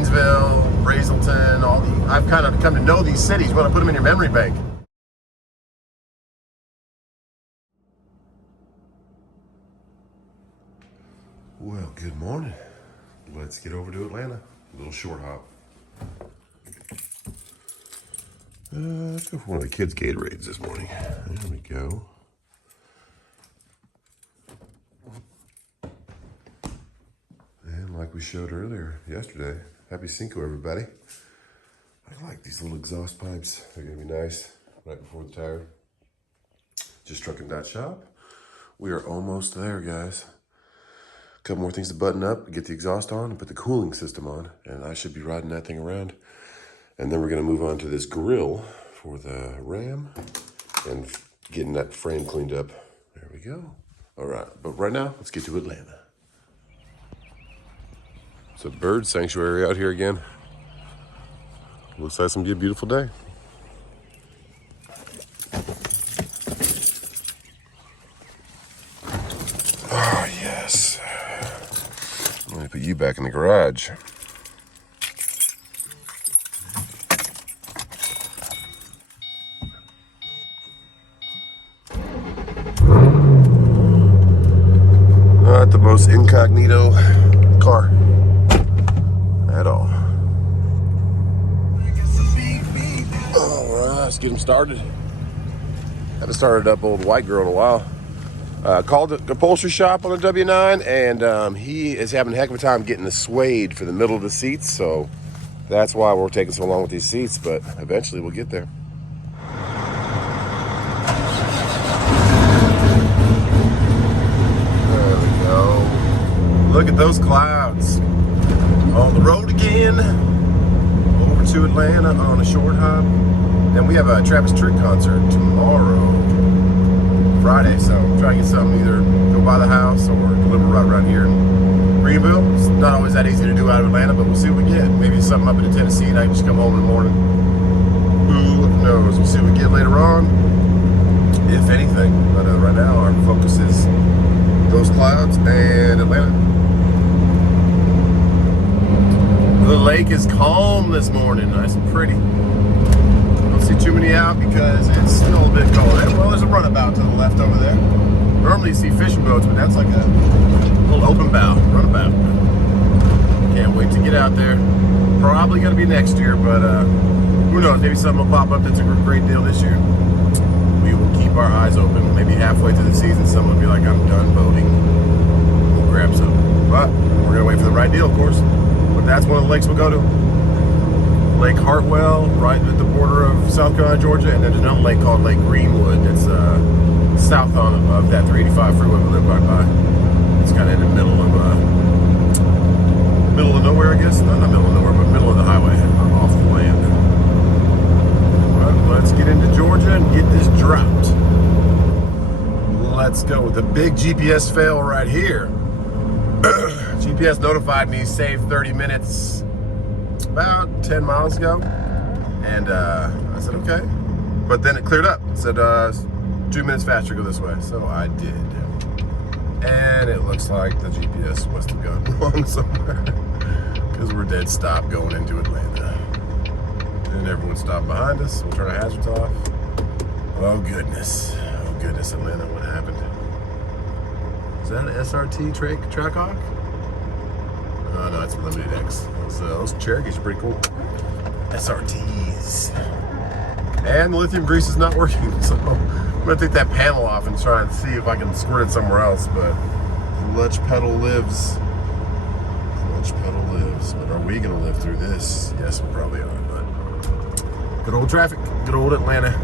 Gainesville, Brazelton, I've kind of come to know these cities when I put them in your memory bank. Well, good morning. Let's get over to Atlanta. A little short hop. Let's go for one of the kids' Gatorades this morning. There we go. And like we showed yesterday, happy Cinco, everybody. I like these little exhaust pipes. They're gonna be nice right before the tire. JustTruckin.Shop. We are almost there, guys. A couple more things to button up, get the exhaust on, and put the cooling system on, and I should be riding that thing around. And then we're gonna move on to this grill for the Ram and getting that frame cleaned up. There we go. All right, but right now, let's get to Atlanta. It's a bird sanctuary out here again. Looks like it's gonna be a beautiful day. Oh, yes. Let me put you back in the garage. Not the most incognito car at all. All right, let's get him started. Haven't started up old white girl in a while. Called the upholstery shop on the W9, and he is having a heck of a time getting the suede for the middle of the seats, so that's why we're taking so long with these seats, but eventually we'll get there. There we go. Look at those clouds. On the road again, over to Atlanta on a short hop. And we have a Travis Tritt concert tomorrow, Friday, so try to get something, either go by the house or deliver right around here in Greenville. It's not always that easy to do out of Atlanta, but we'll see what we get. Maybe something up into Tennessee and I can just come home in the morning. Who knows? We'll see what we get later on, if anything. But right now, our focus is those clouds and Atlanta. The lake is calm this morning, nice and pretty. Don't see too many out because it's still a bit cold. Well, there's a runabout to the left over there. Normally you see fishing boats, but that's like a little open bow, runabout. Can't wait to get out there. Probably gonna be next year, but who knows, maybe something will pop up that's a great deal this year. We will keep our eyes open. Maybe halfway through the season, someone will be like, I'm done boating. We'll grab something. But we're gonna wait for the right deal, of course. But that's one of the lakes we'll go to. Lake Hartwell, right at the border of South Carolina, Georgia, and there's another lake called Lake Greenwood. It's south of that 385 freeway we live right by. It's kind of in the middle of nowhere, I guess. No, not middle of nowhere, but middle of the highway, off the land. Well, let's get into Georgia and get this dropped. Let's go with the big GPS fail right here. GPS notified me, saved 30 minutes about 10 miles ago, and I said okay, but then it cleared up. It said 2 minutes faster, go this way, so I did, and it looks like the GPS must have gone wrong somewhere because we're dead stop going into Atlanta, and everyone stopped behind us. We'll turn our hazards off. Oh goodness, Atlanta, what happened? Is that an SRT Trackhawk? Oh, no, it's Limited X. Those Cherokees are pretty cool. SRTs. And the lithium grease is not working, so I'm gonna take that panel off and try and see if I can squirt it somewhere else, but clutch pedal lives. Clutch pedal lives. But are we gonna live through this? Yes, we probably are, but good old traffic, good old Atlanta.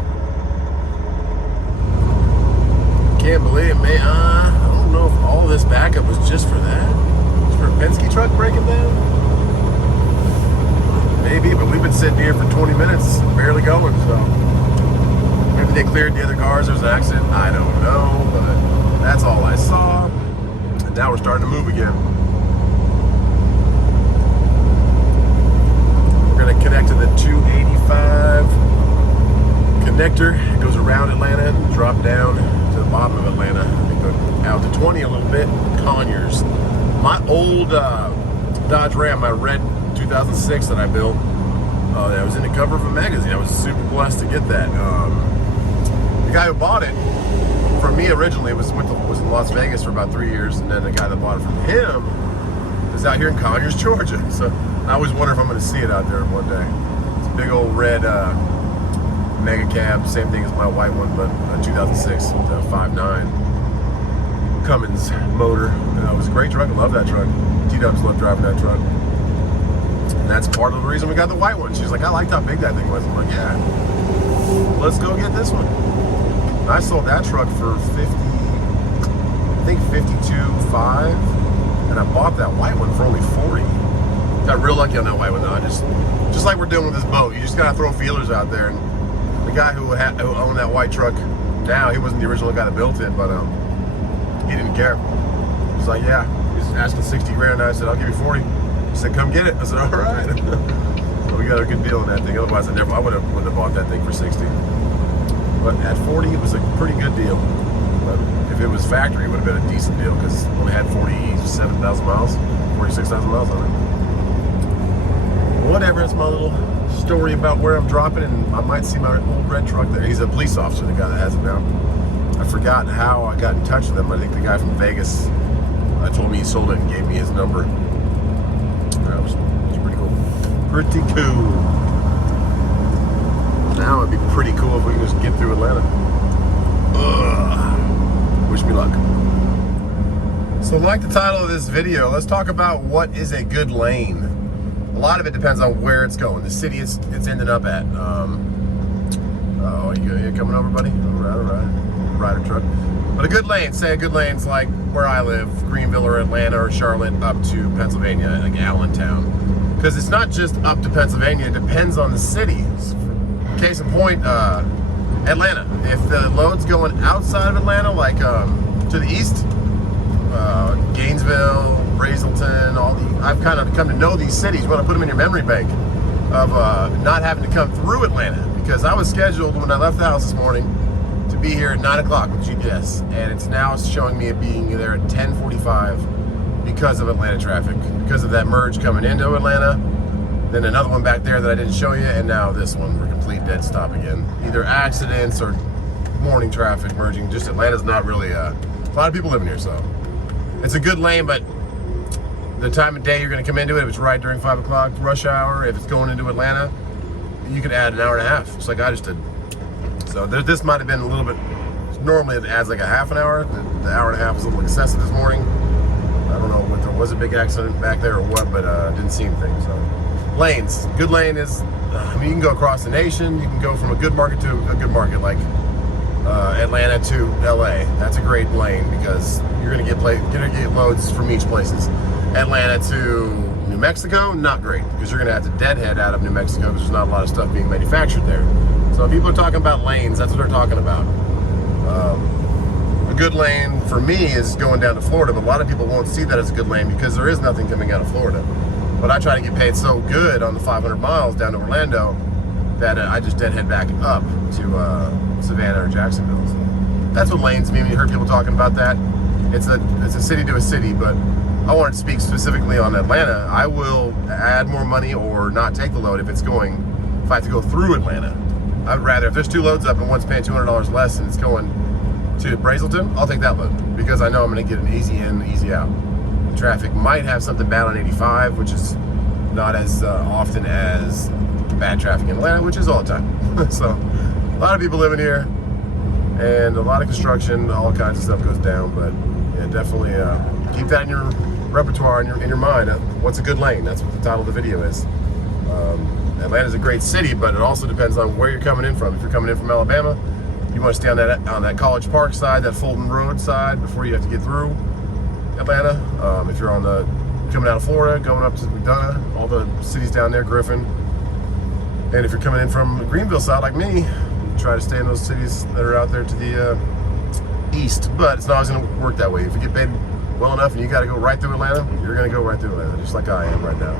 Can't believe it, man. I don't know if all this backup was just for that. For a Penske truck breaking down? Maybe, but we've been sitting here for 20 minutes, barely going, so maybe they cleared the other cars, there's an accident, I don't know, but that's all I saw, and now we're starting to move again. We're gonna connect to the 285 connector. It goes around Atlanta and drop down to the bottom of Atlanta. And go out to 20 a little bit, Conyers. My old Dodge Ram, my red 2006 that I built. That was in the cover of a magazine. I was super blessed to get that. The guy who bought it from me originally was in Las Vegas for about 3 years, and then the guy that bought it from him is out here in Conyers, Georgia. So I always wonder if I'm going to see it out there one day. It's a big old red mega cab, same thing as my white one, but 2006 5.9 Cummins motor. It was a great truck. I love that truck. T-Dubs love driving that truck. And that's part of the reason we got the white one. She's like, I liked how big that thing was. I'm like, yeah, let's go get this one. And I sold that truck for 52.5, and I bought that white one for only 40. Got real lucky on that white one though. Just like we're doing with this boat, you just gotta throw feelers out there. And the guy who owned that white truck now, he wasn't the original guy that built it, but he didn't care. He's like, yeah, he's asking 60 grand. I said, I'll give you 40. He said, come get it. I said, all right. So we got a good deal on that thing. Otherwise, I wouldn't have bought that thing for 60. But at 40, it was a pretty good deal. But if it was factory, it would have been a decent deal because it only had 47,000 miles, 46,000 miles on it. Whatever, it's my little story about where I'm dropping, and I might see my old red truck there. He's a police officer, the guy that has it now. I forgot how I got in touch with him. I think the guy from Vegas told me he sold it and gave me his number. That was pretty cool. Pretty cool. Now it'd be pretty cool if we can just get through Atlanta. Ugh. Wish me luck. So like the title of this video, let's talk about what is a good lane. A lot of it depends on where it's going, the city it's ending up at. Oh, you coming over, buddy? All right. Rider truck. But a good lane, say a good lane's like where I live, Greenville or Atlanta or Charlotte up to Pennsylvania, like Allentown. Because it's not just up to Pennsylvania, it depends on the city. Case in point, Atlanta. If the load's going outside of Atlanta, like to the east, Gainesville, Brazelton, I've kind of come to know these cities when I put them in your memory bank of not having to come through Atlanta, because I was scheduled when I left the house this morning to be here at 9 o'clock with GPS, and it's now showing me it being there at 10:45 because of Atlanta traffic, because of that merge coming into Atlanta, then another one back there that I didn't show you, and now this one, we're complete dead stop again. Either accidents or morning traffic merging. Just Atlanta's not really a lot of people living here, so it's a good lane, but the time of day you're going to come into it, if it's right during 5 o'clock rush hour, if it's going into Atlanta, you could add an hour and a half, just like I just did. So this might have been a little bit, normally it adds like a half an hour. The hour and a half was a little excessive this morning. I don't know if there was a big accident back there or what, but didn't see anything. So lanes, good lane is, I mean, you can go across the nation. You can go from a good market to a good market, like Atlanta to LA. That's a great lane because you're gonna get loads from each places. Atlanta to New Mexico, not great, because you're gonna have to deadhead out of New Mexico because there's not a lot of stuff being manufactured there. So if people are talking about lanes, that's what they're talking about. A good lane for me is going down to Florida, but a lot of people won't see that as a good lane because there is nothing coming out of Florida. But I try to get paid so good on the 500 miles down to Orlando that I just deadhead back up to Savannah or Jacksonville. So that's what lanes mean when you heard people talking about that. It's a city to a city, but I wanted to speak specifically on Atlanta. I will add more money or not take the load if I have to go through Atlanta. I'd rather, if there's two loads up and one's paying $200 less and it's going to Brazelton, I'll take that load because I know I'm going to get an easy in, easy out. The traffic might have something bad on 85, which is not as often as bad traffic in Atlanta, which is all the time. So a lot of people living here and a lot of construction, all kinds of stuff goes down, but yeah, definitely keep that in your repertoire, in your mind. What's a good lane? That's what the title of the video is. Atlanta's a great city, but it also depends on where you're coming in from. If you're coming in from Alabama, you want to stay on that College Park side, that Fulton Road side, before you have to get through Atlanta. If you're coming out of Florida, going up to McDonough, all the cities down there, Griffin. And if you're coming in from the Greenville side, like me, try to stay in those cities that are out there to the east. But it's not always going to work that way. If you get paid well enough and you got to go right through Atlanta, you're going to go right through Atlanta, just like I am right now.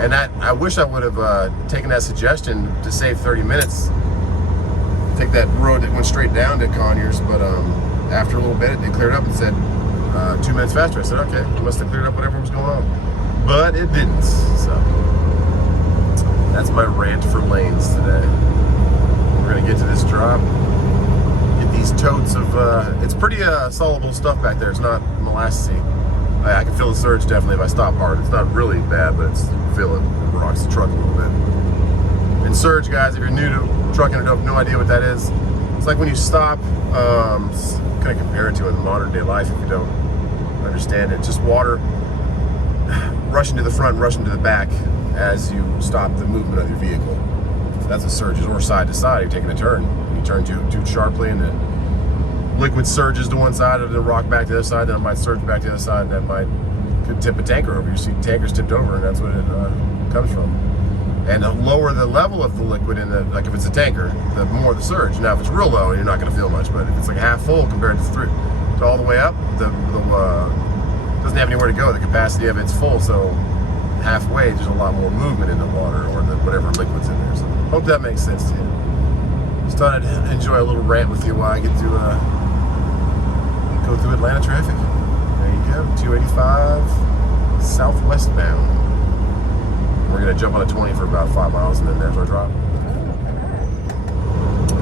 And I wish I would have taken that suggestion to save 30 minutes. Take that road that went straight down to Conyers, but after a little bit, it cleared up and said 2 minutes faster. I said, okay, it must have cleared up whatever was going on. But it didn't, so That's my rant for lanes today. We're gonna get to this drop. Get these totes of, it's pretty soluble stuff back there. It's not molassesy. I can feel the surge definitely if I stop hard. It's not really bad, but it's, feel it. It rocks the truck a little bit. And surge, guys, if you're new to trucking or have no idea what that is, it's like when you stop, kind of compare it to in modern day life if you don't understand it. Just water rushing to the front, rushing to the back as you stop the movement of your vehicle. So that's what surge is, or side to side. You're taking a turn. You turn too sharply and the liquid surges to one side, and then rock back to the other side, then it might surge back to the other side, and that could tip a tanker over. You see tankers tipped over, and that's what it comes from. And the lower the level of the liquid in the, like if it's a tanker, the more the surge. Now if it's real low, you're not going to feel much, but if it's like half full compared to all the way up, the doesn't have anywhere to go. The capacity of it's full, so halfway there's a lot more movement in the water or whatever liquid's in there. So hope that makes sense to you. Just thought I'd enjoy a little rant with you while I get to go through Atlanta traffic. There you go, 285 southwestbound. We're gonna jump on a 20 for about 5 miles, and then there's our drop.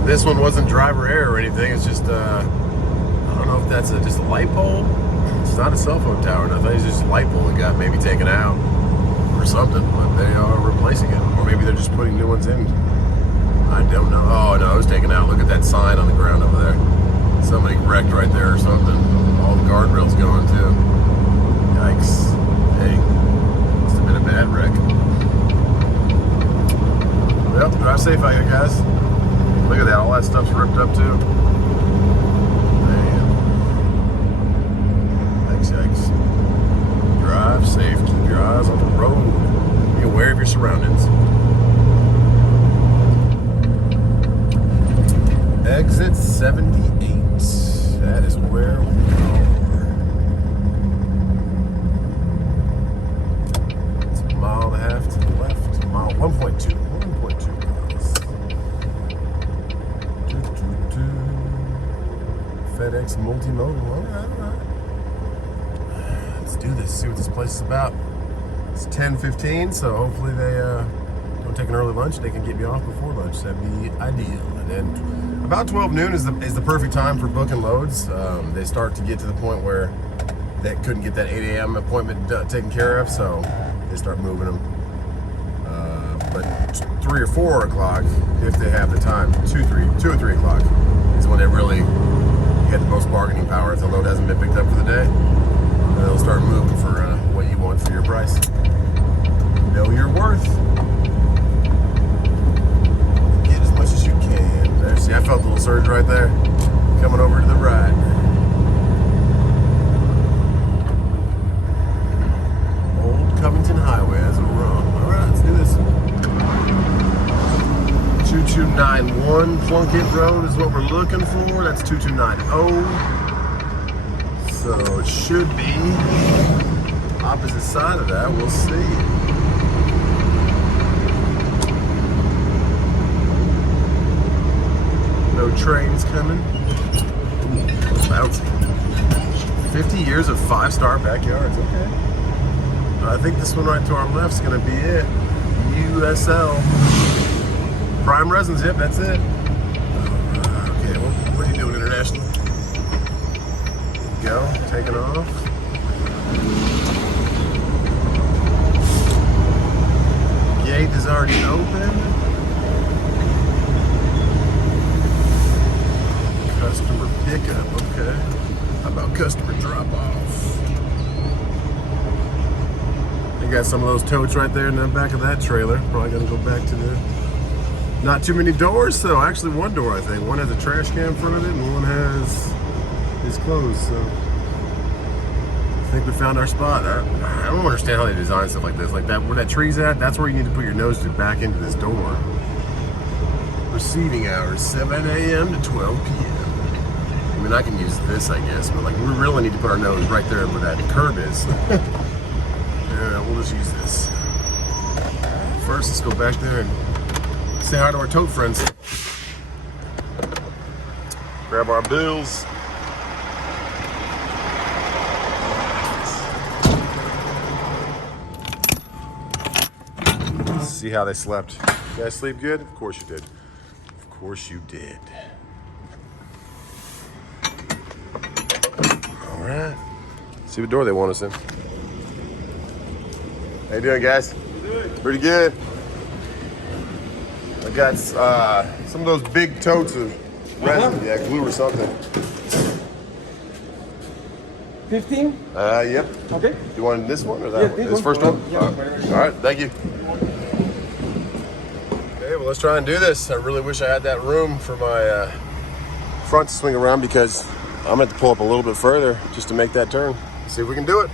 This one wasn't driver error or anything. It's just I don't know if that's just a light pole. It's not a cell phone tower. And I thought it was just a light pole that got maybe taken out or something, but they are replacing it, or maybe they're just putting new ones in. I don't know. Oh no, it was taken out. Look at that sign on the ground over there. Somebody wrecked right there or something. All the guardrails going too. Yikes. Hey, must have been a bad wreck. Well, drive safe out here, guys. Look at that, all that stuff's ripped up too. Man. Yikes. Drive safe, keep your eyes on the road. Be aware of your surroundings. Exit 78. That is where we are. It's a mile and a half to the left. Mile 1.2. 1.2 miles. FedEx multimodal. All right. Let's do this. See what this place is about. It's 10:15, so hopefully they don't take an early lunch. They can get me off before lunch. That'd be ideal. And then about 12 noon is the perfect time for booking loads. They start to get to the point where they couldn't get that 8 a.m. appointment taken care of, so they start moving them. But 3 or 4 o'clock, if they have the time, 2 or 3 o'clock is when they really get the most bargaining power. If the load hasn't been picked up for the day, then they'll start moving for what you want for your price. Know your worth. Get as much as you can. There, see, I felt a little surge right there, coming over to the right. Old Covington Highway as a wrong. All right, let's do this. 2291 Plunkett Road is what we're looking for. That's 2290. So it should be opposite side of that. We'll see. No trains coming. Bouncy. 50 years of 5-star backyards. Okay. I think this one right to our left is going to be it. USL. Prime Resins, yep, that's it. Okay, well, what are you doing, International? Go, taking off. Gate is already open. Customer pickup, okay. How about customer drop off? They got some of those totes right there in the back of that trailer. Probably gonna go back to the, not too many doors, so actually one door I think. One has a trash can in front of it and one is closed, so I think we found our spot. I don't understand how they design stuff like this. Like that, where that tree's at, that's where you need to put your nose to back into this door. Receiving hours, 7 a.m. to 12 p.m. I mean, I can use this, I guess, but like we really need to put our nose right there where that curb is. Yeah, we'll just use this. First, let's go back there and say hi to our tote friends. Grab our bills. See how they slept. You guys sleep good? Of course you did. Of course you did. All right. See what door they want us in. How you doing, guys? Good. Pretty good. I got some of those big totes of resin, yeah, glue or something. 15? Yep. Okay. You want this one or that one? This first one? Yeah. All right, thank you. Okay, well, let's try and do this. I really wish I had that room for my front to swing around because I'm going to have to pull up a little bit further just to make that turn. See if we can do it.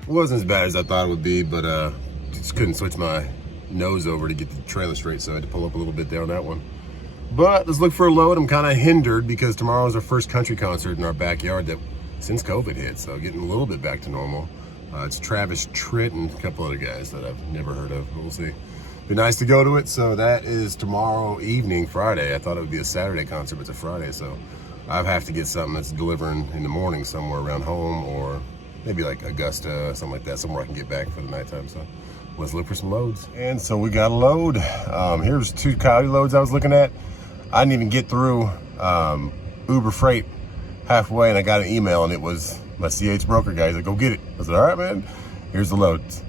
It wasn't as bad as I thought it would be, but just couldn't switch my nose over to get the trailer straight, so I had to pull up a little bit there on that one. But let's look for a load. I'm kind of hindered because tomorrow is our first country concert in our backyard that since COVID hit, so getting a little bit back to normal. It's Travis Tritt and a couple other guys that I've never heard of, but we'll see. Be nice to go to it. So that is tomorrow evening, Friday. I thought it would be a Saturday concert, but it's a Friday, so I have to get something that's delivering in the morning somewhere around home, or maybe like Augusta, something like that, somewhere I can get back for the nighttime. So let's look for some loads. And so we got a load. Here's 2 Coyote loads I was looking at. I didn't even get through Uber Freight halfway, and I got an email, and it was my CH broker guy. He's like, go get it. I said, all right, man, here's the loads.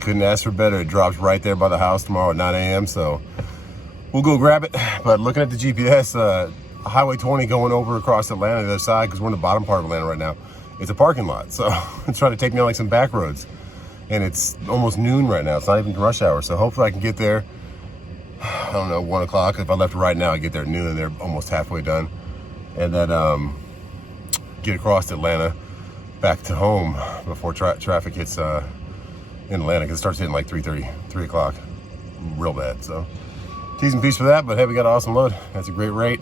Couldn't ask for better. It drops right there by the house tomorrow at 9 a.m. So we'll go grab it. But looking at the GPS, Highway 20 going over across Atlanta, the other side, because we're in the bottom part of Atlanta right now. It's a parking lot, so it's trying to take me on like some back roads. And it's almost noon right now. It's not even rush hour, so hopefully I can get there, I don't know, 1 o'clock. If I left right now, I get there at noon, and they're almost halfway done. And then get across to Atlanta, back to home before traffic hits in Atlanta, because it starts hitting like 3:30, 3 o'clock, real bad. So T's and P's for that, but hey, we got an awesome load. That's a great rate.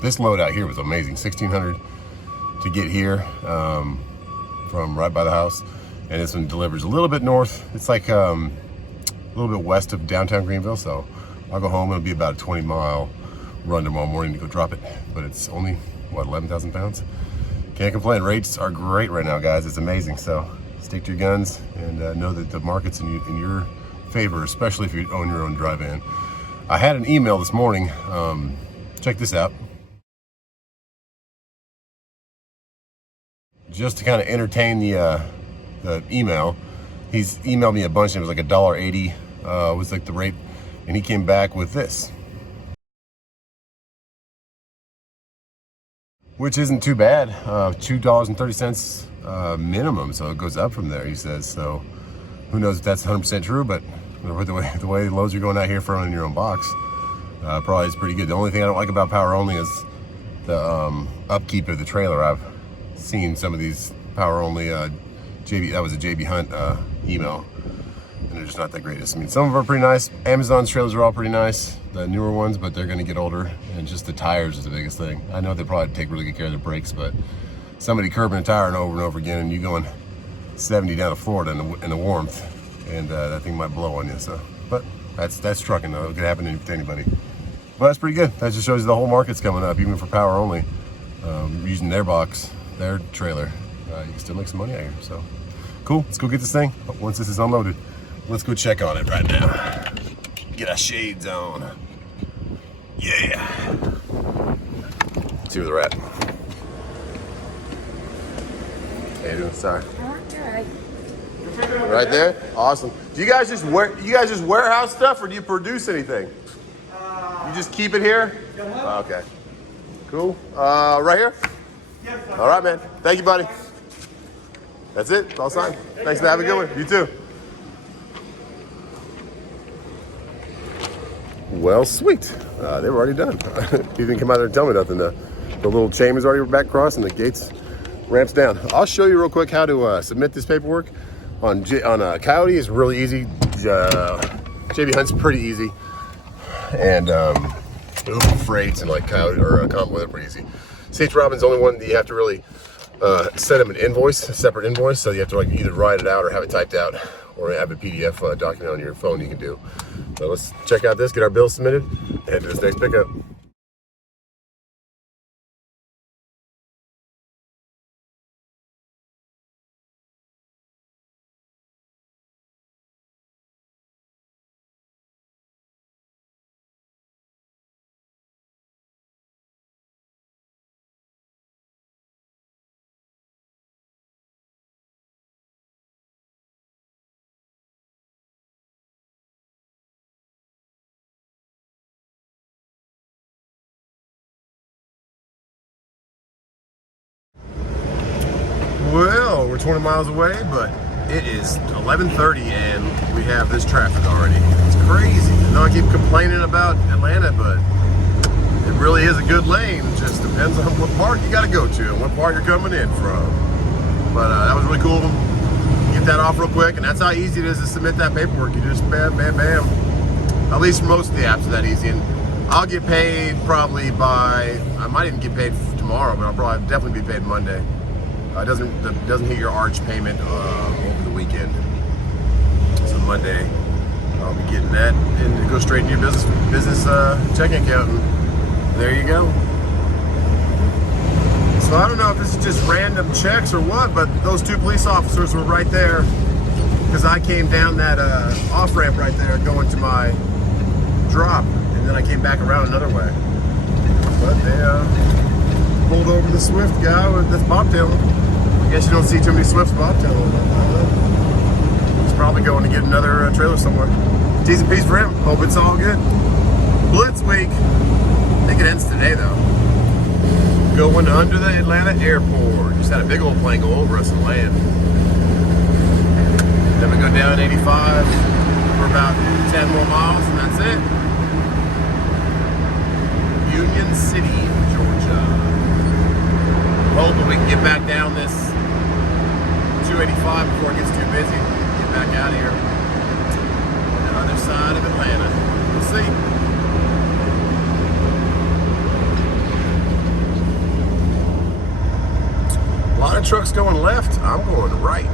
This load out here was amazing. $1,600 to get here from right by the house. And this one delivers a little bit north. It's like a little bit west of downtown Greenville. So I'll go home. It'll be about a 20-mile run tomorrow morning to go drop it. But it's only, what, 11,000 pounds? Can't complain. Rates are great right now, guys. It's amazing. So stick to your guns and know that the market's in your favor, especially if you own your own dry van. I had an email this morning. Check this out. Just to kind of entertain the email, he's emailed me a bunch, and it was like $1.80 was like the rate, and he came back with this, which isn't too bad. $2.30 minimum, so it goes up from there, he says. So who knows if that's 100% true, but with the way the loads are going out here for in your own box, probably is pretty good. The only thing I don't like about Power Only is the upkeep of the trailer. I've seen some of these Power Only that was a JB Hunt email, and they're just not the greatest. I mean, some of them are pretty nice. Amazon's trailers are all pretty nice, the newer ones, but they're going to get older, and just the tires is the biggest thing. I know they probably take really good care of the brakes, but somebody curbing a tire over and over again, and you going 70 down to Florida in the warmth, and that thing might blow on you. So, but that's trucking though. It could happen to anybody. But that's pretty good. That just shows you the whole market's coming up, even for power only. Using their box, their trailer, you can still make some money out here. So cool. Let's go get this thing. Once this is unloaded, let's go check on it right now. Get our shades on. Yeah. See where they're at. How you doing? Sorry. Right there. Awesome. Do you guys just warehouse stuff, or do you produce anything? You just keep it here? Okay. Cool. Right here? All right, man. Thank you, buddy. That's it. It's all signed. Thanks, man. Have a good one. You too. Well, sweet. They were already done. He didn't come out there and tell me nothing. The little chain is already back across and the gates ramps down. I'll show you real quick how to submit this paperwork. On Coyote is really easy. JB Hunt's pretty easy. And Freights and like Coyote or Convoy are pretty easy. C.H. Robinson's the only one that you have to really send them an invoice, a separate invoice. So you have to like either write it out or have it typed out, or have a PDF document on your phone you can do. So let's check out this, get our bill submitted, and head to this next pickup. Well, we're 20 miles away, but it is 11:30 and we have this traffic already. It's crazy. I know I keep complaining about Atlanta, but it really is a good lane. It just depends on what part you got to go to and what part you're coming in from. But that was really cool. Get that off real quick, and that's how easy it is to submit that paperwork. You just bam, bam, bam. At least for most of the apps are that easy. And I'll get paid probably by, I might even get paid tomorrow, but I'll probably definitely be paid Monday. It doesn't hit your Arch payment over the weekend. So Monday, I'll be getting that, and it goes straight into your business checking account. And there you go. So I don't know if this is just random checks or what, but those two police officers were right there because I came down that off ramp right there going to my drop, and then I came back around another way. But they pulled over the Swift guy that's bobtailing. I guess you don't see too many Swifts bobtailing. He's probably going to get another trailer somewhere. T's and P's for him. Hope it's all good. Blitz week. I think it ends today though. Going under the Atlanta airport. Just had a big old plane go over us and land. Then we go down 85 for about 10 more miles, and that's it. Union City, Georgia. Hoping we can get back down this 285 before it gets too busy. Get back out of here. On the other side of Atlanta. We'll see. A lot of trucks going left. I'm going right.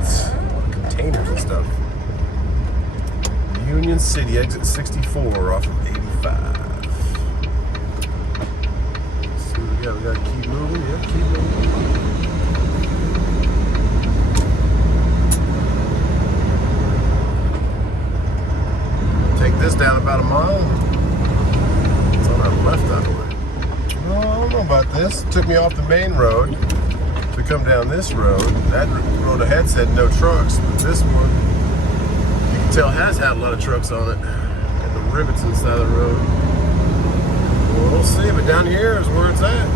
Containers and stuff. Union City, exit 64 off of 85. Yeah, we gotta keep moving. Yeah, keep moving. Take this down about a mile. It's on our left, I believe. Well, I don't know about this. It took me off the main road to come down this road. That road ahead said no trucks, but this one, you can tell, has had a lot of trucks on it. And the rivets inside the road. We'll see, but down here is where it's at.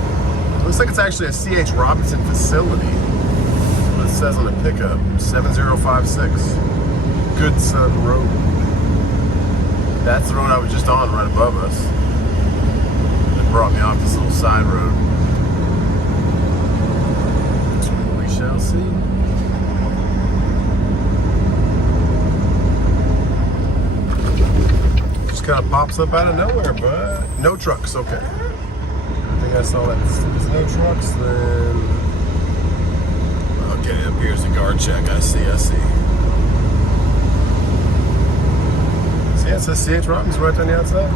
It looks like it's actually a C.H. Robinson facility. That's what it says on the pickup. 7056 Goodson Road. That's the road I was just on right above us. It brought me off this little side road. We shall see. Kind of pops up out of nowhere, but no trucks. Okay, I think I saw that. There's no trucks, then okay, up here's the guard check. I see. See, it says C.H. Robinson right on the outside.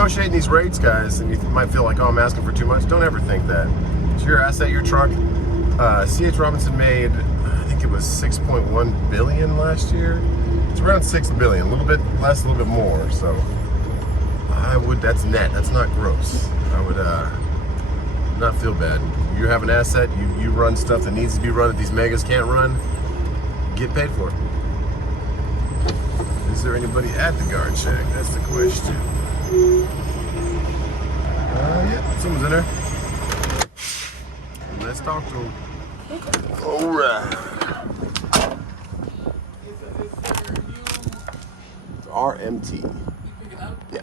negotiating these rates, guys, and you might feel like, oh, I'm asking for too much. Don't ever think that. It's your asset, your truck. C.H. Robinson made, I think it was 6.1 billion last year. It's around 6 billion, a little bit less, a little bit more. So that's net, that's not gross. I would not feel bad. You have an asset, you run stuff that needs to be run that these megas can't run, get paid for it. Is there anybody at the guard shack? That's the question. Yeah, someone's in there. Let's talk to him. All right. It's RMT. Yeah.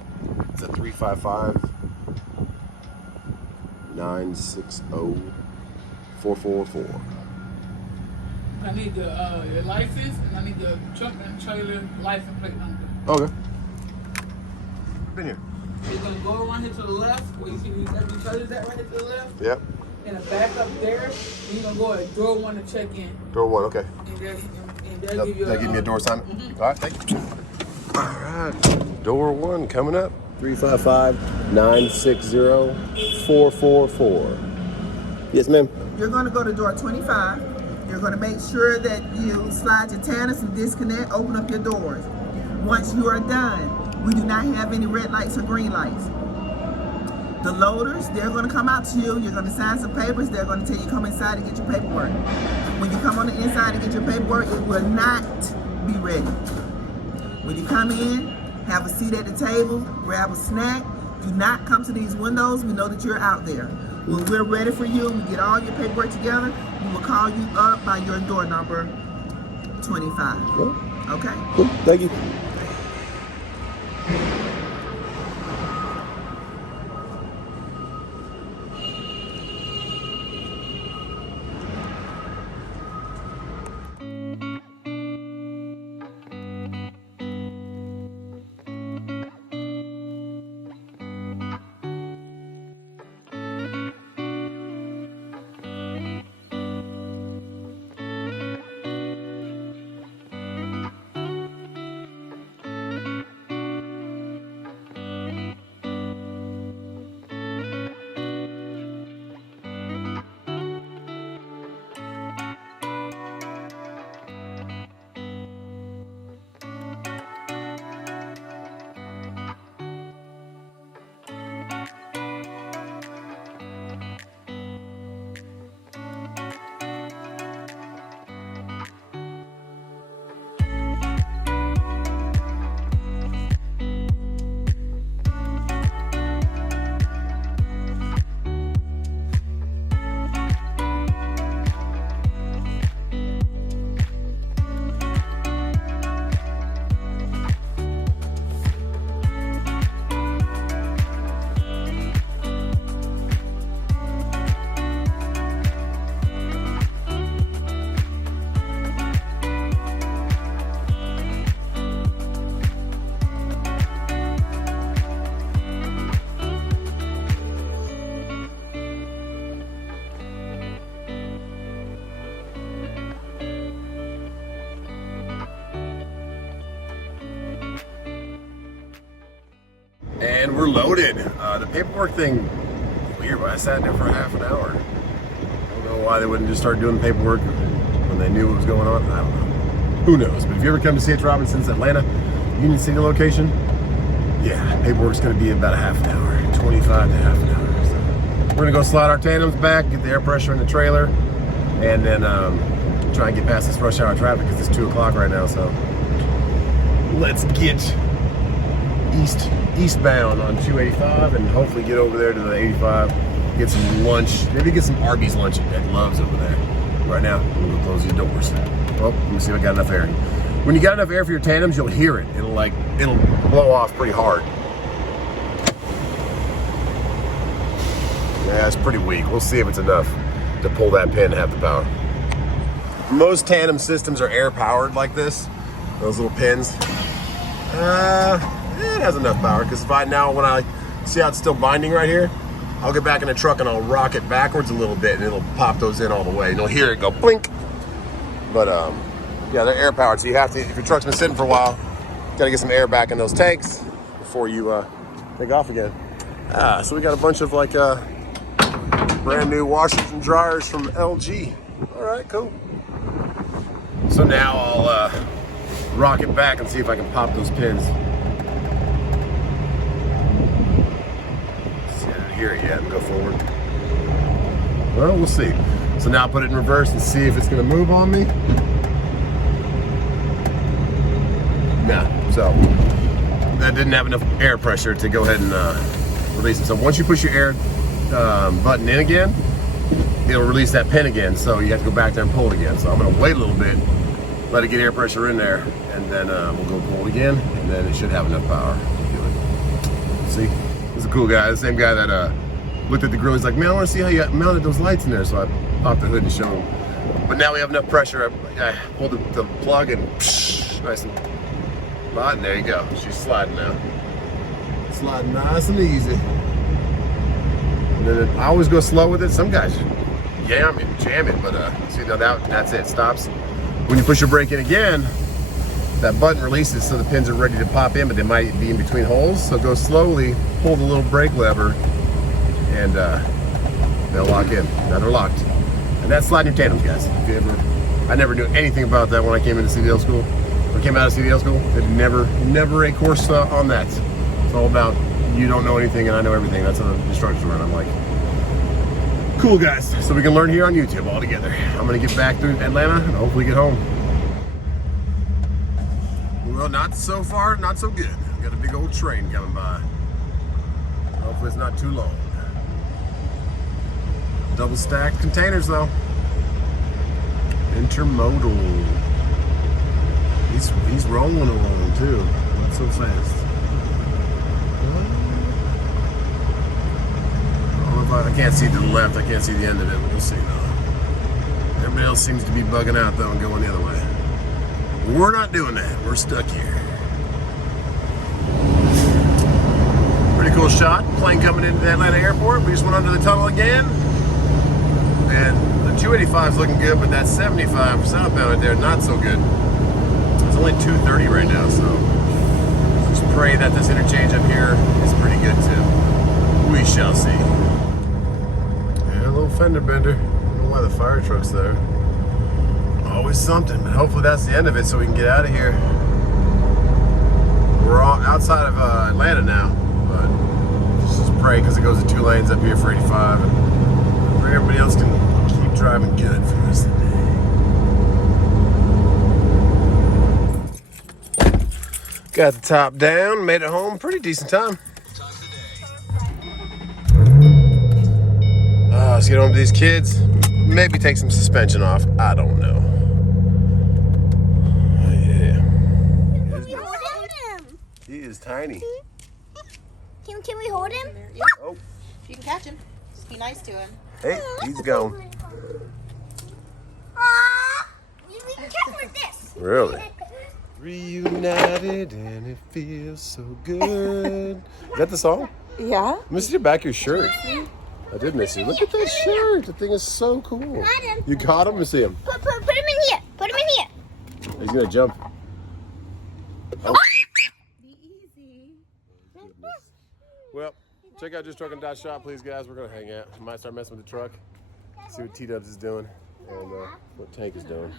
It's a 355-960-444. I need the your license and I need the truck and trailer license plate number. Okay. Been here. You're gonna go around here to the left where you see these empty trailers at right here to the left. Yep. And a back up there, and you're gonna go at door 1 to check in. Door 1, okay. And they'll give you They'll give me a door assignment? Mm-hmm. All right, thank you. All right, door 1 coming up. 355-960-444. Yes, ma'am. You're going to go to door 25. You're going to make sure that you slide your tannoys and disconnect, open up your doors. Once you are done, we do not have any red lights or green lights. The loaders, they're going to come out to you. You're going to sign some papers. They're going to tell you come inside and get your paperwork. When you come on the inside and get your paperwork, it will not be ready. When you come in, have a seat at the table, grab a snack. Do not come to these windows. We know that you're out there. When we're ready for you, we get all your paperwork together, we will call you up by your door number 25. Cool. Okay? Cool. Thank you. And we're loaded. The paperwork thing, weird, but I sat there for half an hour. I don't know why they wouldn't just start doing the paperwork when they knew what was going on. I don't know. Who knows? But if you ever come to C.H. Robinson's Atlanta, Union City location, yeah, paperwork's gonna be about a half an hour, 25 to half an hour. So we're gonna go slide our tandems back, get the air pressure in the trailer, and then try and get past this rush hour traffic because it's 2 o'clock right now, so let's get eastbound on 285 and hopefully get over there to the 85, get some lunch, maybe get some Arby's lunch at Love's over there. Right now, we'll close these doors. Well, let me see if I got enough air. When you got enough air for your tandems, you'll hear it. It'll blow off pretty hard. Yeah, it's pretty weak. We'll see if it's enough to pull that pin and have the power. Most tandem systems are air powered like this. Those little pins. It has enough power because when I see how it's still binding right here, I'll get back in the truck and I'll rock it backwards a little bit and it'll pop those in all the way and you'll hear it go blink. But yeah, they're air powered, so you have to, if your truck's been sitting for a while, you gotta get some air back in those tanks before you take off again. So we got a bunch of like brand new washers and dryers from LG. All right, cool. So now I'll rock it back and see if I can pop those pins. See, I didn't hear it yet and go forward. Well, we'll see. So now I'll put it in reverse and see if it's gonna move on me. No, so that didn't have enough air pressure to go ahead and release it. So once you push your air button in again, it'll release that pin again. So you have to go back there and pull it again. So I'm gonna wait a little bit, let it get air pressure in there, and then we'll go pull it again, and then it should have enough power to do it. See, this is a cool guy. The same guy that looked at the grill. He's like, man, I want to see how you mounted those lights in there. So I popped the hood and showed him. But now we have enough pressure. I pulled the plug and psh, nice and hot, and there you go. She's sliding now. Sliding nice and easy. And then I always go slow with it. Some guys jam it, but see, now that's it. Stops. When you push your brake in again, that button releases so the pins are ready to pop in, but they might be in between holes. So go slowly, pull the little brake lever, and they'll lock in. Now they're locked. And that's sliding your tandems, guys. If you ever, I never knew anything about that when I came into CDL school. When I came out of CDL school, did never a course on that. It's all about you don't know anything and I know everything. That's how the instructors run. I'm like, cool guys. So we can learn here on YouTube all together. I'm gonna get back through Atlanta and hopefully get home. Well, not so far, not so good. Got a big old train coming by. Hopefully it's not too long. Double stacked containers though. Intermodal. He's rolling along too. Not so fast. I can't see to the left. I can't see the end of it. We'll see though. Everybody else seems to be bugging out though and going the other way. We're not doing that. We're stuck here. Pretty cool shot. Plane coming into the Atlanta airport. We just went under the tunnel again. And the 285 is looking good, but that 75 southbound right there, not so good. It's only 230 right now, so just pray that this interchange up here is pretty good too. We shall see. Yeah, a little fender bender. I don't know why the fire truck's there. Always something, but hopefully that's the end of it so we can get out of here. We're all outside of Atlanta now, but just pray because it goes to 2 lanes up here for 85. And pray everybody else can keep driving good for the rest of the day. Got the top down, made it home, pretty decent time. Let's get home to these kids. Maybe take some suspension off. I don't know. Yeah. He is tiny. Can we hold him? Oh. You can catch him. Just be nice to him. Hey, he's gone. We can catch him with this. Really? Reunited and it feels so good. Is that the song? Yeah. Let me see the back of your shirt. I did miss you. Look at that shirt. The thing is so cool. Got him. You caught him? Let me see him. Put him in here. Put him in here. He's gonna jump. Oh. Be easy. Well, check out JustTruckin.Shop, please, guys. We're gonna hang out. Might start messing with the truck. See what T-Dubs is doing and what Tank is doing.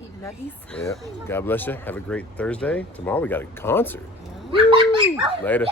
Eat nuggies. Yeah. God bless you. Have a great Thursday. Tomorrow we got a concert. Later.